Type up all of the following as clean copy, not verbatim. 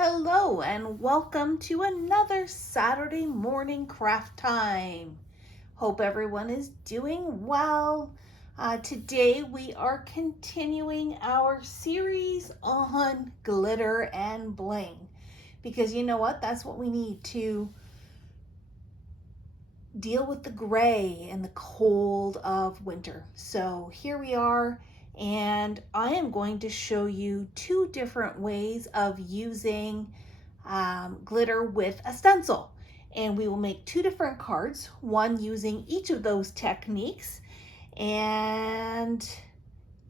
Hello and welcome to another Saturday morning craft time. Hope everyone is doing well. Today we are continuing our series on glitter and bling because you know what? That's what we need to deal with the gray and the cold of winter. So here we are. And I am going to show you two different ways of using glitter with a stencil. And we will make two different cards, one using each of those techniques. And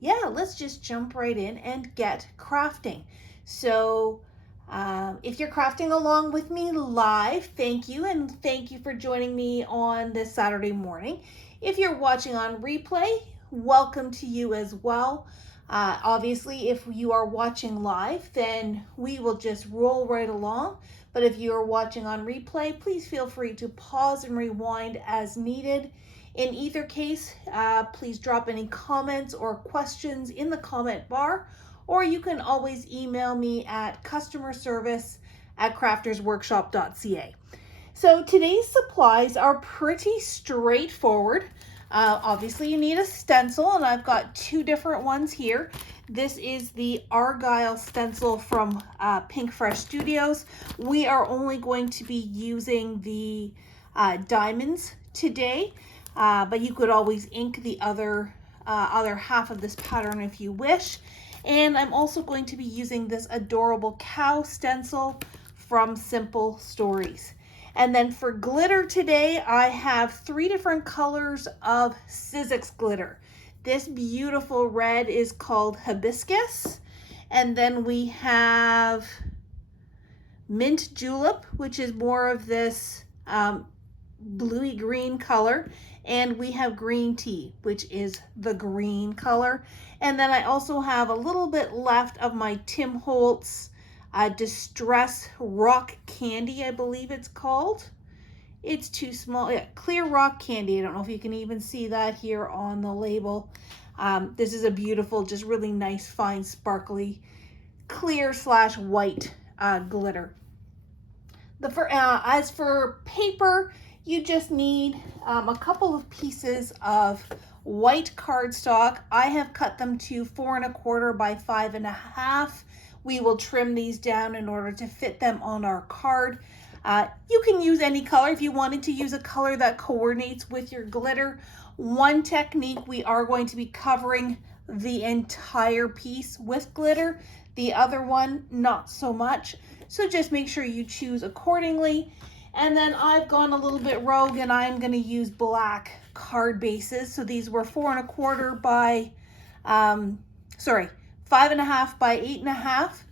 yeah, let's just jump right in and get crafting. So if you're crafting along with me live, thank you, and thank you for joining me on this Saturday morning. If you're watching on replay, welcome to you as well. Obviously, if you are watching live, then we will just roll right along. But if you are watching on replay, please feel free to pause and rewind as needed. In either case, please drop any comments or questions in the comment bar, or you can always email me at customerservice@craftersworkshop.ca. So today's supplies are pretty straightforward. Obviously you need a stencil, and I've got two different ones here. This is the Argyle stencil from Pink Fresh Studios. We are only going to be using the diamonds today, but you could always ink the other half of this pattern if you wish. And I'm also going to be using this adorable cow stencil from Simple Stories. And then for glitter today, I have three different colors of Sizzix glitter. This beautiful red is called Hibiscus. And then we have Mint Julep, which is more of this bluey green color. And we have Green Tea, which is the green color. And then I also have a little bit left of my Tim Holtz Distress Rock Candy, I believe it's called. It's too small. Yeah, clear rock candy. I don't know if you can even see that here on the label. This is a beautiful, just really nice, fine, sparkly, clear/white glitter. As for paper, you just need a couple of pieces of white cardstock. I have cut them to 4 1/4 by 5 1/2. We will trim these down in order to fit them on our card. You can use any color if you wanted to use a color that coordinates with your glitter. One technique, we are going to be covering the entire piece with glitter. The other one, not so much. So just make sure you choose accordingly. And then I've gone a little bit rogue, and I'm going to use black card bases. So these were 4 1/4 by, 5 1/2 by 8 1/2.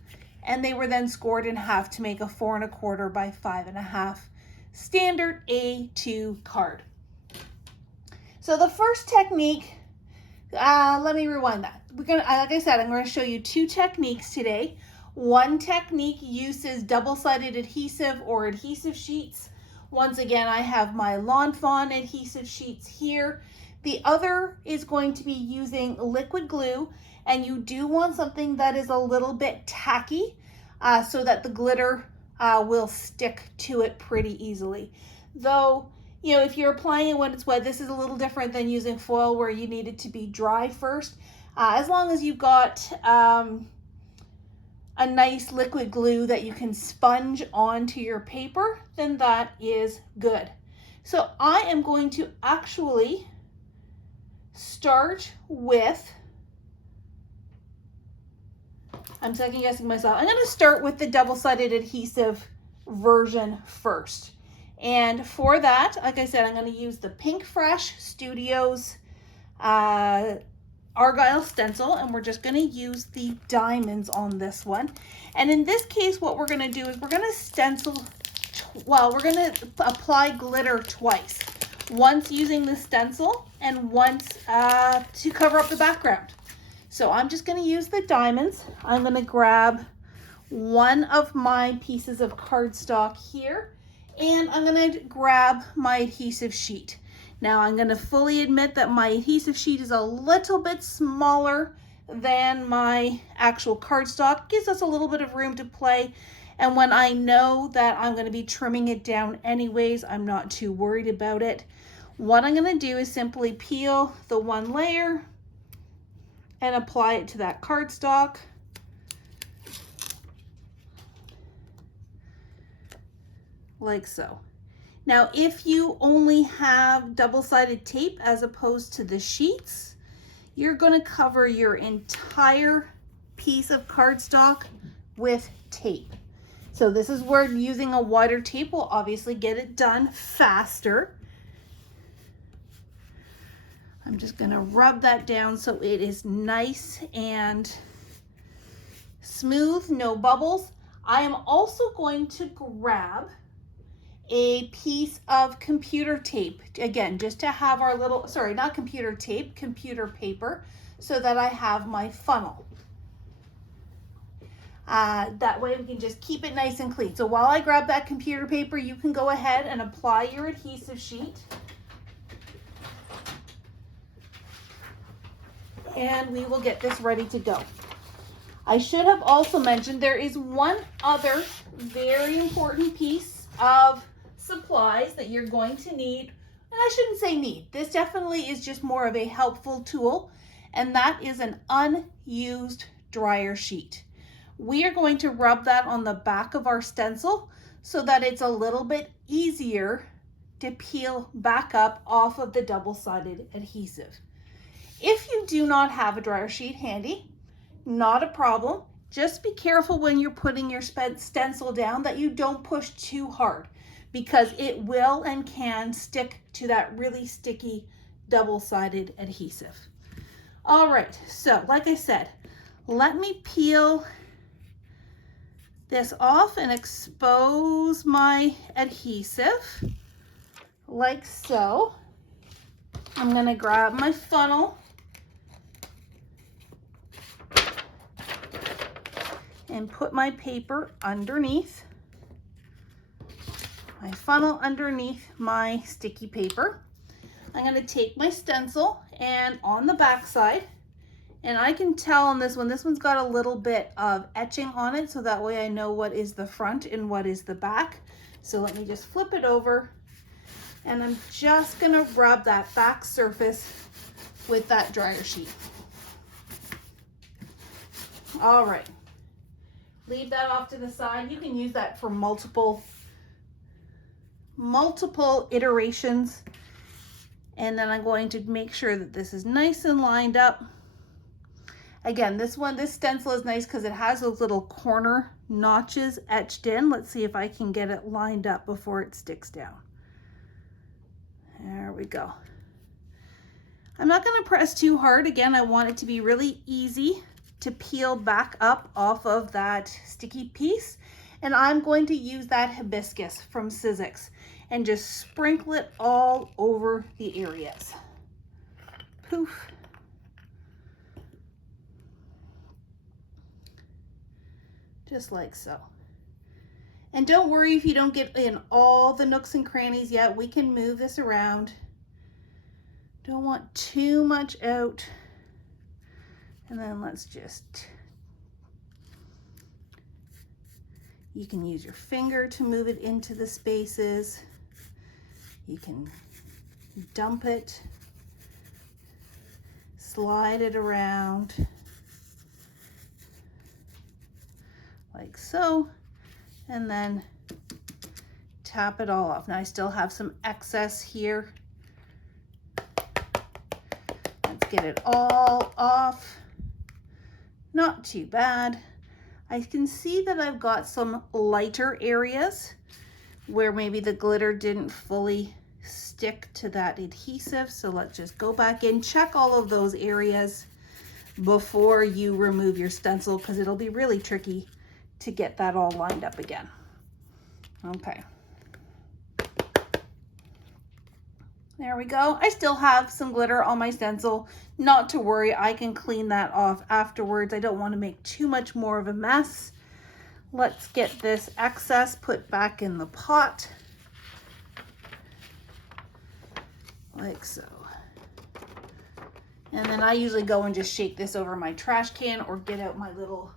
And they were then scored in half to make a 4 1/4 by 5 1/2 standard A2 card. So the first technique, let me rewind that. Like I said, I'm going to show you two techniques today. One technique uses double-sided adhesive or adhesive sheets. Once again, I have my Lawn Fawn adhesive sheets here. The other is going to be using liquid glue, and you do want something that is a little bit tacky so that the glitter will stick to it pretty easily. Though, you know, if you're applying it when it's wet, this is a little different than using foil where you need it to be dry first. As long as you've got a nice liquid glue that you can sponge onto your paper, then that is good. So I am going to actually start with, I'm second guessing myself. I'm going to start with the double-sided adhesive version first. And for that, like I said, I'm going to use the Pink Fresh Studios Argyle stencil, and we're just going to use the diamonds on this one. And in this case, what we're going to do is we're going to stencil, we're going to apply glitter twice. Once using the stencil and once to cover up the background. So I'm just going to use the diamonds. I'm going to grab one of my pieces of cardstock here, and I'm going to grab my adhesive sheet. Now I'm going to fully admit that my adhesive sheet is a little bit smaller than my actual cardstock. Gives us a little bit of room to play. And when I know that I'm going to be trimming it down anyways, I'm not too worried about it. What I'm going to do is simply peel the one layer and apply it to that cardstock. Like so. Now, if you only have double-sided tape as opposed to the sheets, you're going to cover your entire piece of cardstock with tape. So this is where using a wider tape will obviously get it done faster. I'm just going to rub that down so it is nice and smooth, no bubbles. I am also going to grab a piece of computer tape, again, just to have our little, sorry, not computer tape, computer paper, so that I have my funnel. That way we can just keep it nice and clean. So while I grab that computer paper, you can go ahead and apply your adhesive sheet. And we will get this ready to go. I should have also mentioned there is one other very important piece of supplies that you're going to need, and I shouldn't say need, this definitely is just more of a helpful tool, and that is an unused dryer sheet. We are going to rub that on the back of our stencil so that it's a little bit easier to peel back up off of the double-sided adhesive. If you do not have a dryer sheet handy, not a problem. Just be careful when you're putting your stencil down that you don't push too hard, because it will and can stick to that really sticky double-sided adhesive. All right, so like I said, let me peel this off and expose my adhesive like so. I'm going to grab my funnel and put my paper underneath, my funnel underneath my sticky paper. I'm going to take my stencil and on the back side, and I can tell on this one's got a little bit of etching on it, so that way I know what is the front and what is the back. So let me just flip it over, and I'm just going to rub that back surface with that dryer sheet. All right. Leave that off to the side. You can use that for multiple iterations. And then I'm going to make sure that this is nice and lined up. Again, this stencil is nice because it has those little corner notches etched in. Let's see if I can get it lined up before it sticks down. There we go. I'm not going to press too hard. Again, I want it to be really easy to peel back up off of that sticky piece. And I'm going to use that hibiscus from Sizzix and just sprinkle it all over the areas. Poof. Just like so. And don't worry if you don't get in all the nooks and crannies yet. We can move this around. Don't want too much out. And then let's just, you can use your finger to move it into the spaces. You can dump it, slide it around like so, and then tap it all off. Now I still have some excess here. Let's get it all off. Not too bad. I can see that I've got some lighter areas where maybe the glitter didn't fully stick to that adhesive. So let's just go back in, check all of those areas before you remove your stencil, because it'll be really tricky to get that all lined up again. Okay. There we go. I still have some glitter on my stencil. Not to worry, I can clean that off afterwards. I don't want to make too much more of a mess. Let's get this excess put back in the pot. Like so. And then I usually go and just shake this over my trash can or get out my little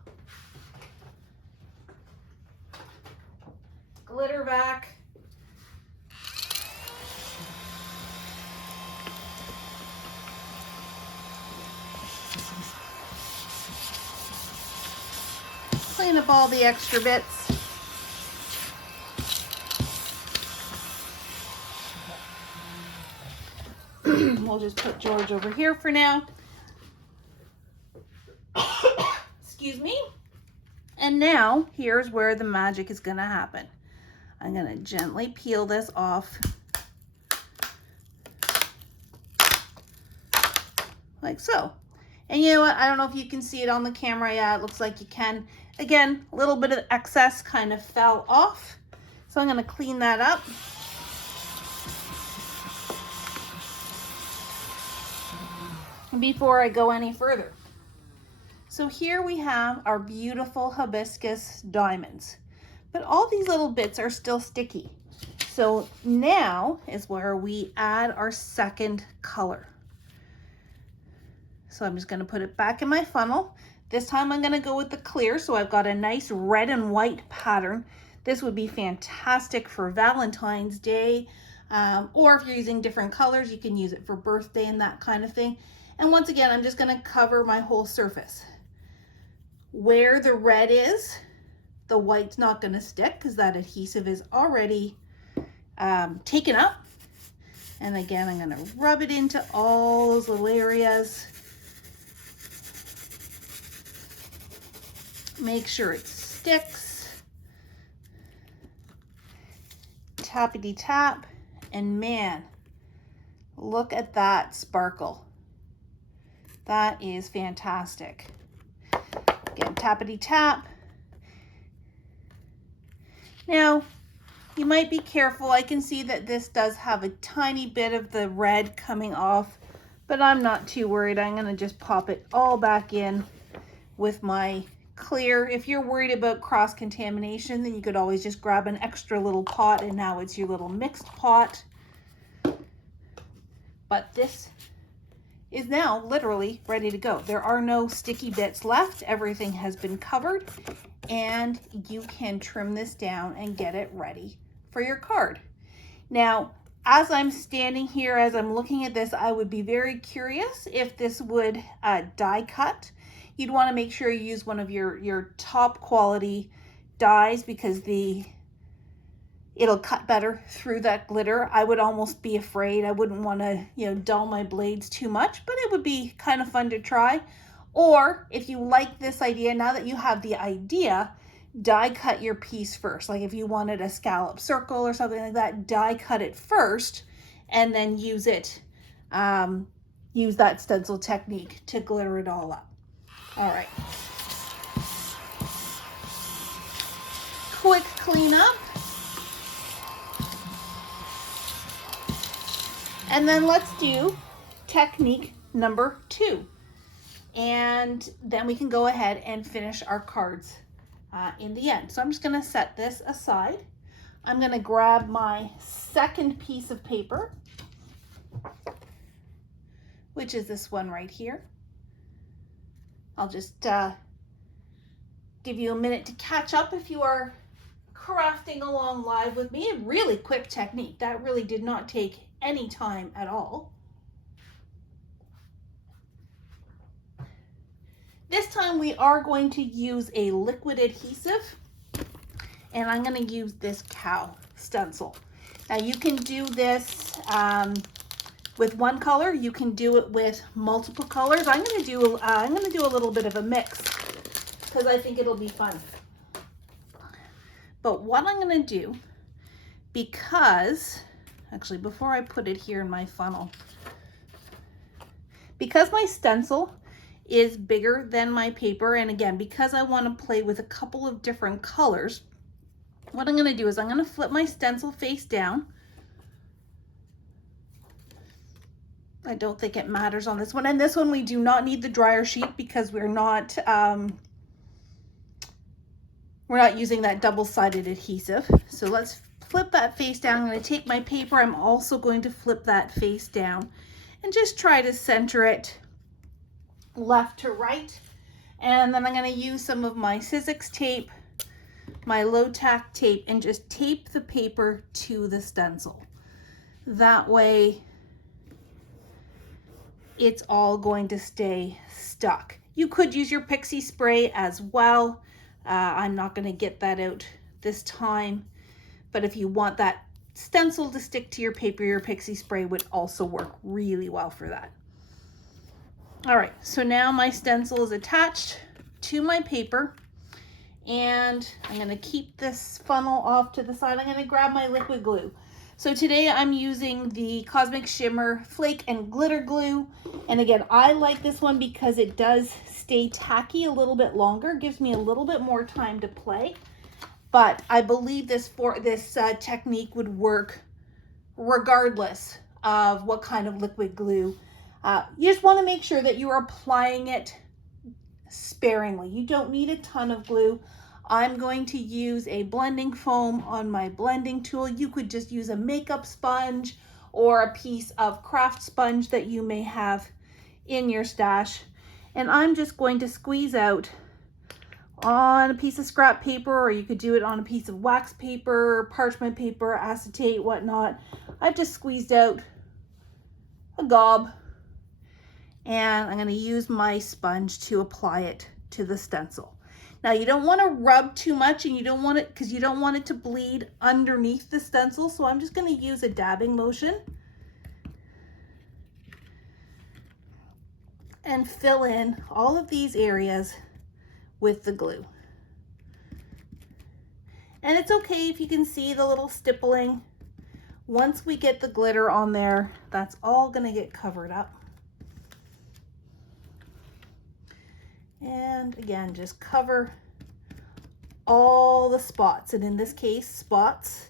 glitter vac. Clean up all the extra bits. We'll just put George over here for now. Excuse me. And now here's where the magic is gonna happen. I'm gonna gently peel this off like so. And you know what? I don't know if you can see it on the camera. Yeah, it looks like you can. Again, a little bit of excess kind of fell off. So I'm gonna clean that up. Before I go any further. So here we have our beautiful hibiscus diamonds, but all these little bits are still sticky. So now is where we add our second color. So I'm just going to put it back in my funnel. This time I'm going to go with the clear, so I've got a nice red and white pattern. This would be fantastic for Valentine's Day, or if you're using different colors, you can use it for birthday and that kind of thing. And once again, I'm just going to cover my whole surface. Where the red is, the white's not going to stick because that adhesive is already taken up. And again, I'm going to rub it into all those little areas. Make sure it sticks. Tappity tap. And man, look at that sparkle. That is fantastic. Again, tappity tap. Now, you might be careful. I can see that this does have a tiny bit of the red coming off, but I'm not too worried. I'm going to just pop it all back in with my clear. If you're worried about cross-contamination, then you could always just grab an extra little pot, and now it's your little mixed pot. But this is now literally ready to go. There are no sticky bits left. Everything has been covered, and you can trim this down and get it ready for your card. Now, as I'm standing here, as I'm looking at this, I would be very curious if this would die cut. You'd want to make sure you use one of your top quality dies because it'll cut better through that glitter. I would almost be afraid. I wouldn't want to, dull my blades too much, but it would be kind of fun to try. Or if you like this idea, now that you have the idea, die cut your piece first. Like if you wanted a scallop circle or something like that, die cut it first and then use it, use that stencil technique to glitter it all up. All right. Quick cleanup. And then let's do technique number 2. And then we can go ahead and finish our cards in the end. So I'm just going to set this aside. I'm going to grab my second piece of paper, which is this one right here. I'll just give you a minute to catch up if you are crafting along live with me. A really quick technique. That really did not take any time at all. This time we are going to use a liquid adhesive, and I'm going to use this cow stencil. Now you can do this with one color. You can do it with multiple colors. I'm going to do a little bit of a mix because I think it'll be fun. But what I'm going to do, because actually before I put it here in my funnel, because my stencil is bigger than my paper, and again, because I want to play with a couple of different colors, what I'm going to do is I'm going to flip my stencil face down. I don't think it matters on this one. And this one we do not need the dryer sheet because we're not using that double-sided adhesive. So let's flip that face down. I'm going to take my paper. I'm also going to flip that face down and just try to center it left to right. And then I'm going to use some of my Sizzix tape my low tack tape and just tape the paper to the stencil. That way it's all going to stay stuck. You could use your pixie spray as well. I'm not going to get that out this time, but if you want that stencil to stick to your paper, your pixie spray would also work really well for that. All right, so now my stencil is attached to my paper, and I'm going to keep this funnel off to the side. I'm going to grab my liquid glue. So today I'm using the Cosmic Shimmer Flake and Glitter Glue. And again, I like this one because it does stay tacky a little bit longer, gives me a little bit more time to play. But I believe this technique would work regardless of what kind of liquid glue. You just want to make sure that you're applying it sparingly. You don't need a ton of glue. I'm going to use a blending foam on my blending tool. You could just use a makeup sponge or a piece of craft sponge that you may have in your stash. And I'm just going to squeeze out on a piece of scrap paper, or you could do it on a piece of wax paper, parchment paper, acetate, whatnot. I've just squeezed out a gob, and I'm going to use my sponge to apply it to the stencil. Now you don't want to rub too much, and you don't want it because you don't want it to bleed underneath the stencil. So I'm just going to use a dabbing motion and fill in all of these areas with the glue. And it's okay if you can see the little stippling. Once we get the glitter on there, that's all going to get covered up. And again, just cover all the spots. And in this case, spots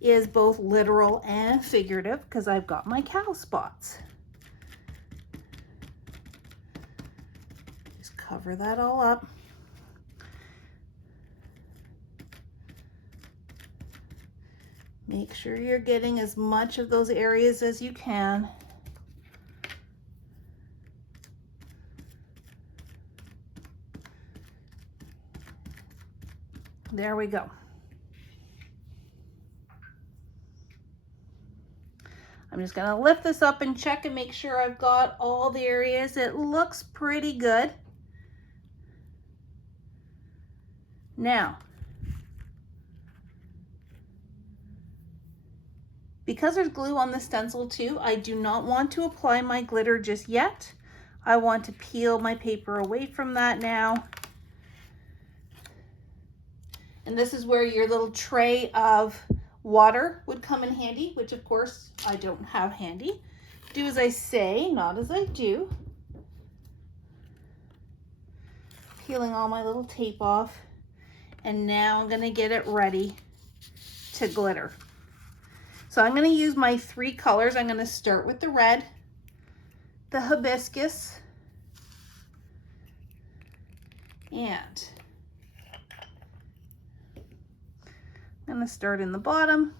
is both literal and figurative because I've got my cow spots. Just cover that all up. Make sure you're getting as much of those areas as you can. There we go. I'm just going to lift this up and check and make sure I've got all the areas. It looks pretty good. Now, because there's glue on the stencil too, I do not want to apply my glitter just yet. I want to peel my paper away from that now. And this is where your little tray of water would come in handy, which of course I don't have handy. Do as I say, not as I do. Peeling all my little tape off. And now I'm gonna get it ready to glitter. So I'm gonna use my 3 colors. I'm gonna start with the red, the hibiscus, and I'm going to start in the bottom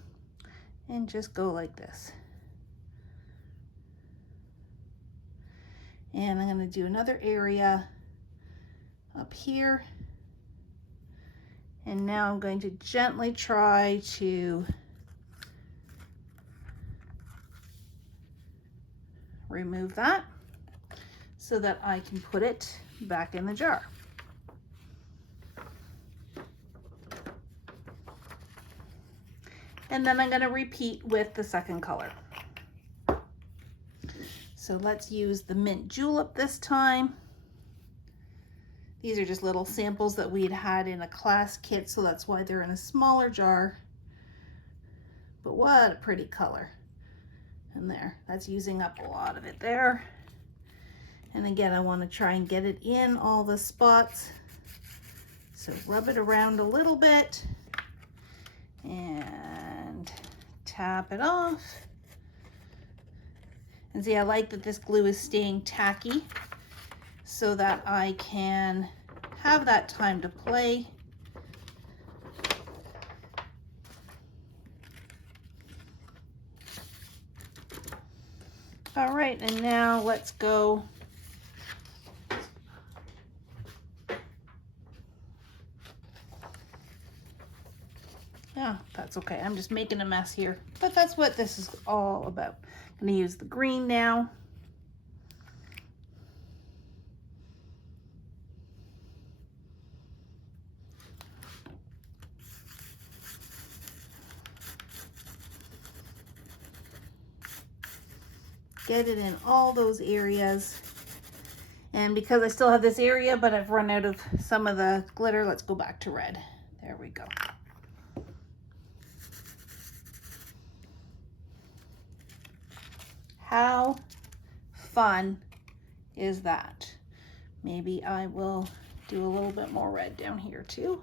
and just go like this. And I'm going to do another area up here. And now I'm going to gently try to remove that so that I can put it back in the jar. And then I'm going to repeat with the second color. So let's use the mint julep this time. These are just little samples that we had in a class kit, so that's why they're in a smaller jar. But what a pretty color. And there, that's using up a lot of it there. And again, I want to try and get it in all the spots. So rub it around a little bit and tap it off. And see, I like that this glue is staying tacky so that I can have that time to play. All right, and now let's go Yeah, that's okay. I'm just making a mess here, but that's what this is all about. I'm gonna use the green now. Get it in all those areas. And because I still have this area, but I've run out of some of the glitter, let's go back to red. There we go. How fun is that? Maybe I will do a little bit more red down here too.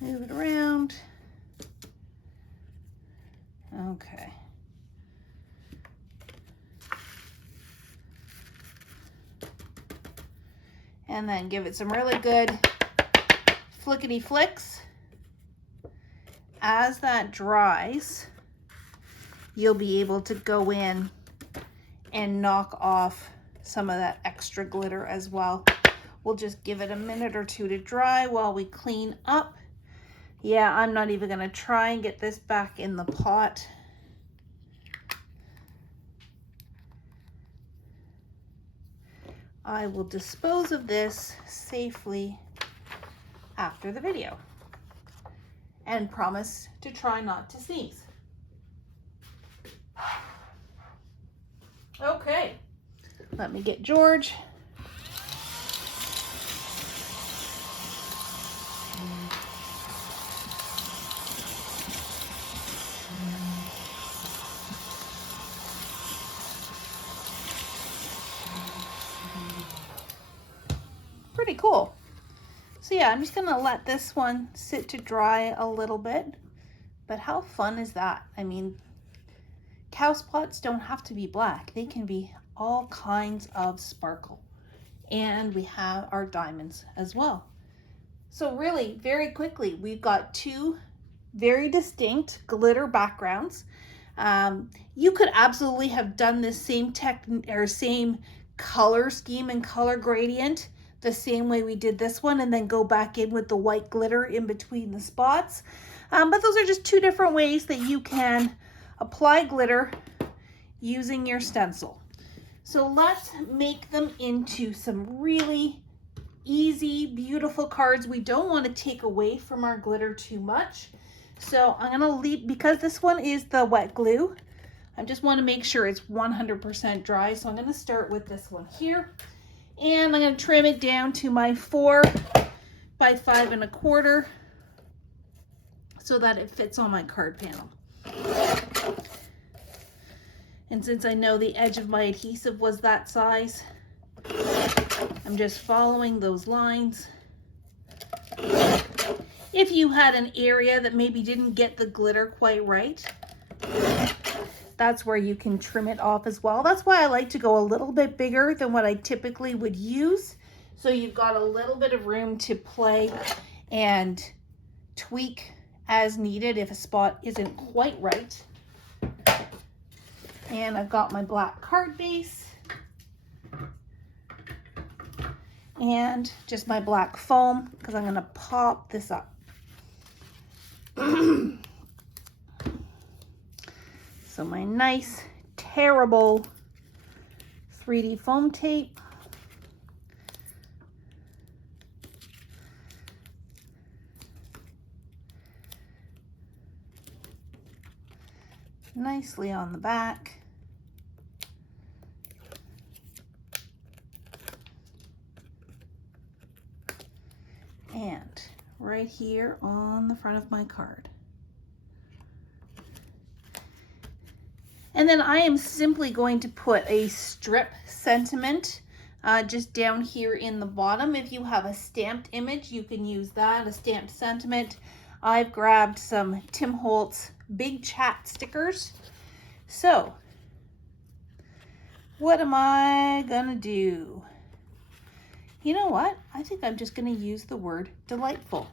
Move it around. Okay. And then give it some really good flickety flicks. As that dries, you'll be able to go in and knock off some of that extra glitter as well. We'll just give it a minute or two to dry while we clean up. Yeah, I'm not even gonna try and get this back in the pot. I will dispose of this safely after the video and promise to try not to sneeze. Okay, let me get George. Pretty cool. So yeah, I'm just gonna let this one sit to dry a little bit, but how fun is that? I mean, cow spots don't have to be black. They can be all kinds of sparkle. And we have our diamonds as well. So really, very quickly, we've got two very distinct glitter backgrounds. You could absolutely have done this same same color scheme and color gradient the same way we did this one, and then go back in with the white glitter in between the spots. But those are just two different ways that you can apply glitter using your stencil. So let's make them into some really easy, beautiful cards. We don't want to take away from our glitter too much. So I'm gonna leave, because this one is the wet glue, I just want to make sure it's 100% dry. So I'm gonna start with this one here. And I'm going to trim it down to my 4 by 5 1/4 so that it fits on my card panel. And since I know the edge of my adhesive was that size, I'm just following those lines. If you had an area that maybe didn't get the glitter quite right, that's where you can trim it off as well. That's why I like to go a little bit bigger than what I typically would use. So you've got a little bit of room to play and tweak as needed if a spot isn't quite right. And I've got my black card base and just my black foam, because I'm gonna pop this up. So my nice, terrible 3D foam tape. Nicely on the back. And right here on the front of my card. And then I am simply going to put a strip sentiment just down here in the bottom. If you have a stamped image, you can use that, a stamped sentiment. I've grabbed some Tim Holtz Big Chat stickers. So, what am I gonna do? You know what? I think I'm just gonna use the word delightful.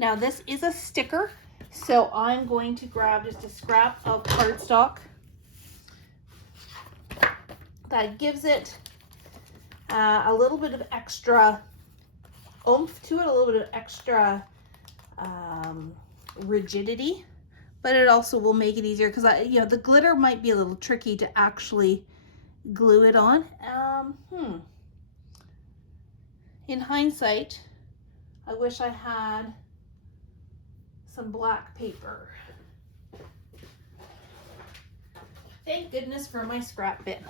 Now this is a sticker, so I'm going to grab just a scrap of cardstock. That gives it a little bit of extra oomph to it, a little bit of extra rigidity, but it also will make it easier because the glitter might be a little tricky to actually glue it on. In hindsight, I wish I had some black paper. Thank goodness for my scrap bin.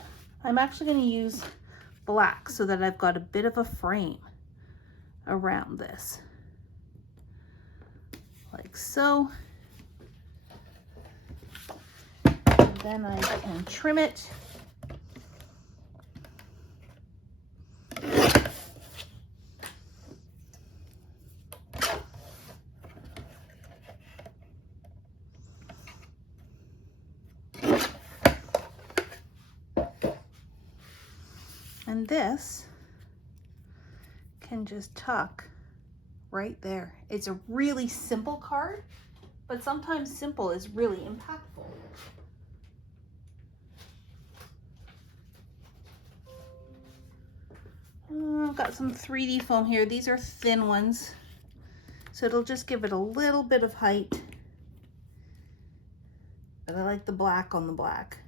I'm actually going to use black so that I've got a bit of a frame around this. Like so. And then I can trim it. And this can just tuck right there. It's a really simple card, but sometimes simple is really impactful. I've got some 3D foam here. These are thin ones, so it'll just give it a little bit of height. But I like the black on the black.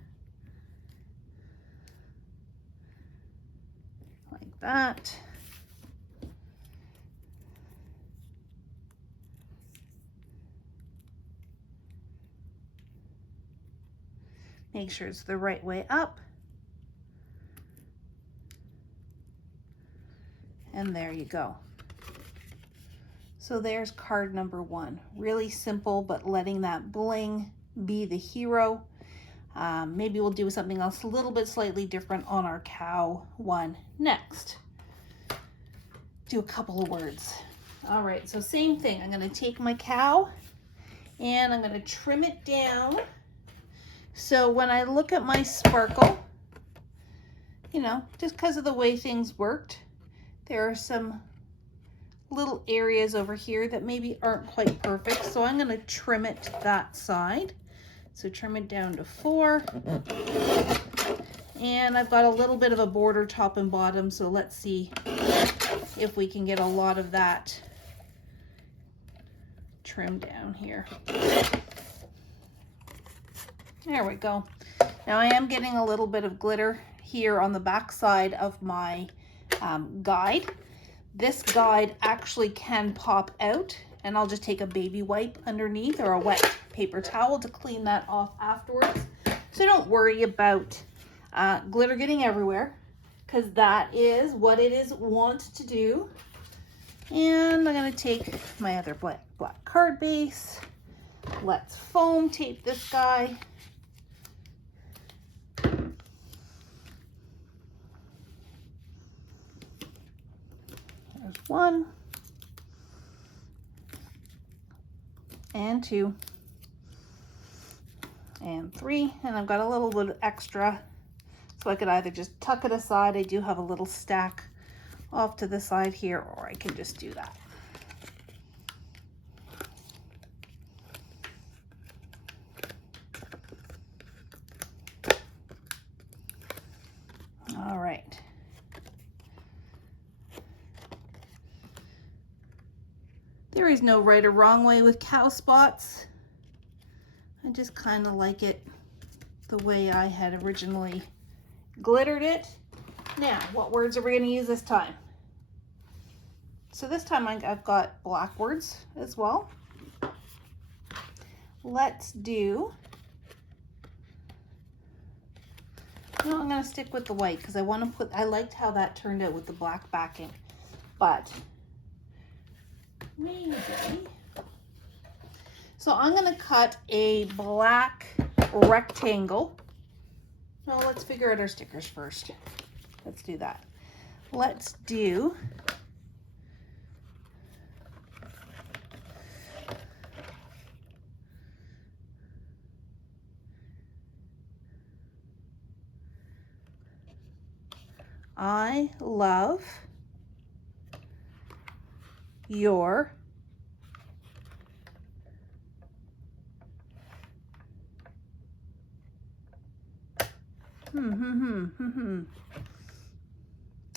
Like that. Make sure it's the right way up. And there you go. So there's card number 1. Really simple, but letting that bling be the hero. Maybe we'll do something else a little bit slightly different on our cow one next. Do a couple of words. All right, so same thing. I'm gonna take my cow and I'm gonna trim it down. So when I look at my sparkle, just because of the way things worked, there are some little areas over here that maybe aren't quite perfect. So I'm gonna trim it to that side. So trim it down to 4. And I've got a little bit of a border top and bottom. So let's see if we can get a lot of that trimmed down here. There we go. Now I am getting a little bit of glitter here on the back side of my guide. This guide actually can pop out, and I'll just take a baby wipe underneath or a wet paper towel to clean that off afterwards. So don't worry about glitter getting everywhere, because that is what it is wont to do. And I'm going to take my other black card base. Let's foam tape this guy. There's 1 and 2 and 3, and I've got a little bit extra, so I could either just tuck it aside. I do have a little stack off to the side here, or I can just do that. All right. There is no right or wrong way with cow spots. I just kind of like it the way I had originally glittered it. Now, what words are we going to use this time? So this time I've got black words as well. Let's do, no, I'm going to stick with the white because I liked how that turned out with the black backing. But maybe, so I'm going to cut a black rectangle. No, let's figure out our stickers first. Let's do that. Let's do I love your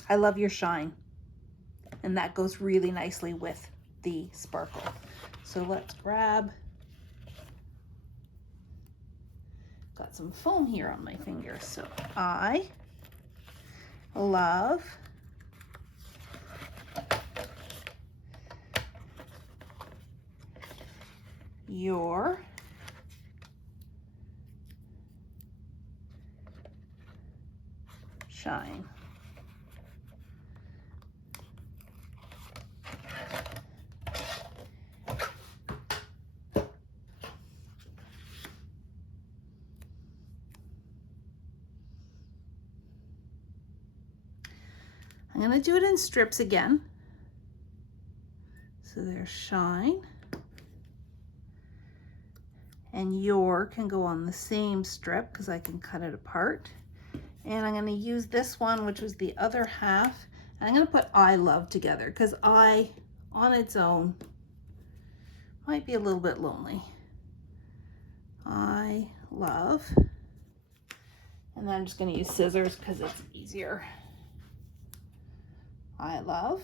I love your shine. and that goes really nicely with the sparkle. So let's grab, got some foam here on my fingers. So I love your shine. I'm going to do it in strips again. So there's shine. And your can go on the same strip because I can cut it apart. And I'm going to use this one, which was the other half. And I'm going to put I love together because I, on its own, might be a little bit lonely. I love. And then I'm just going to use scissors because it's easier. I love.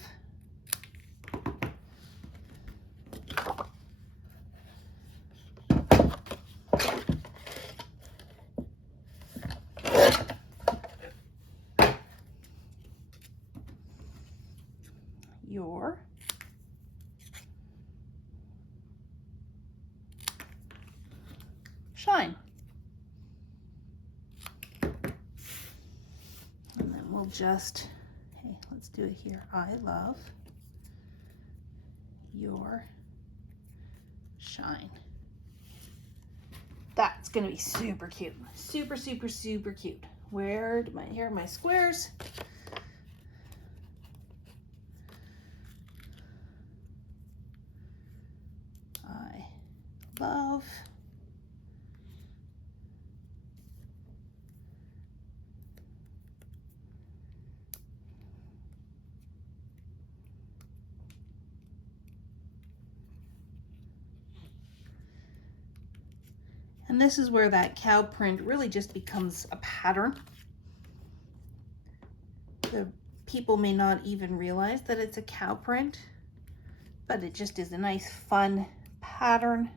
Your shine. And then we'll just, hey, let's do it here. I love your shine. That's gonna be super cute. Super, super, super cute. Where do here are my squares. I love and this is where that cow print really just becomes a pattern. The people may not even realize that it's a cow print, but it just is a nice fun pattern.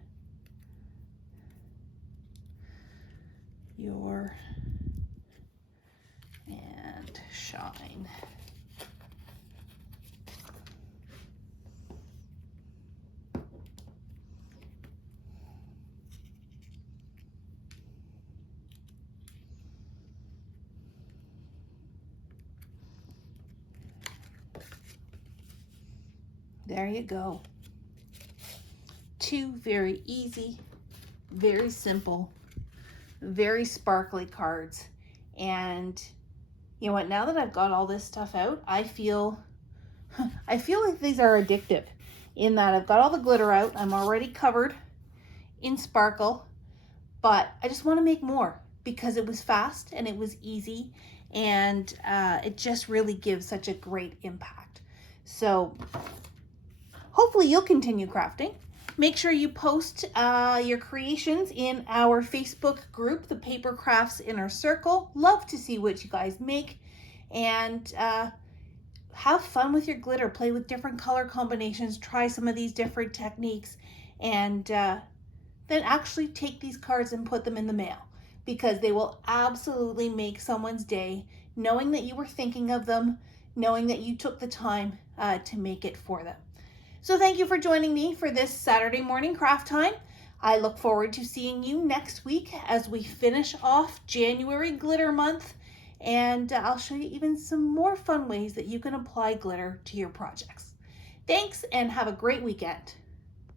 Your and shine. There you go. Two very easy, very simple, very sparkly cards. And you know what, now that I've got all this stuff out, I feel like these are addictive in that I've got all the glitter out. I'm already covered in sparkle, but I just want to make more because it was fast and it was easy, and it just really gives such a great impact. So hopefully you'll continue crafting. Make sure you post your creations in our Facebook group, the Paper Crafts Inner Circle. Love to see what you guys make, and have fun with your glitter. Play with different color combinations, try some of these different techniques, and then actually take these cards and put them in the mail, because they will absolutely make someone's day, knowing that you were thinking of them, knowing that you took the time to make it for them. So thank you for joining me for this Saturday morning craft time. I look forward to seeing you next week as we finish off January glitter month, and I'll show you even some more fun ways that you can apply glitter to your projects. Thanks, and have a great weekend.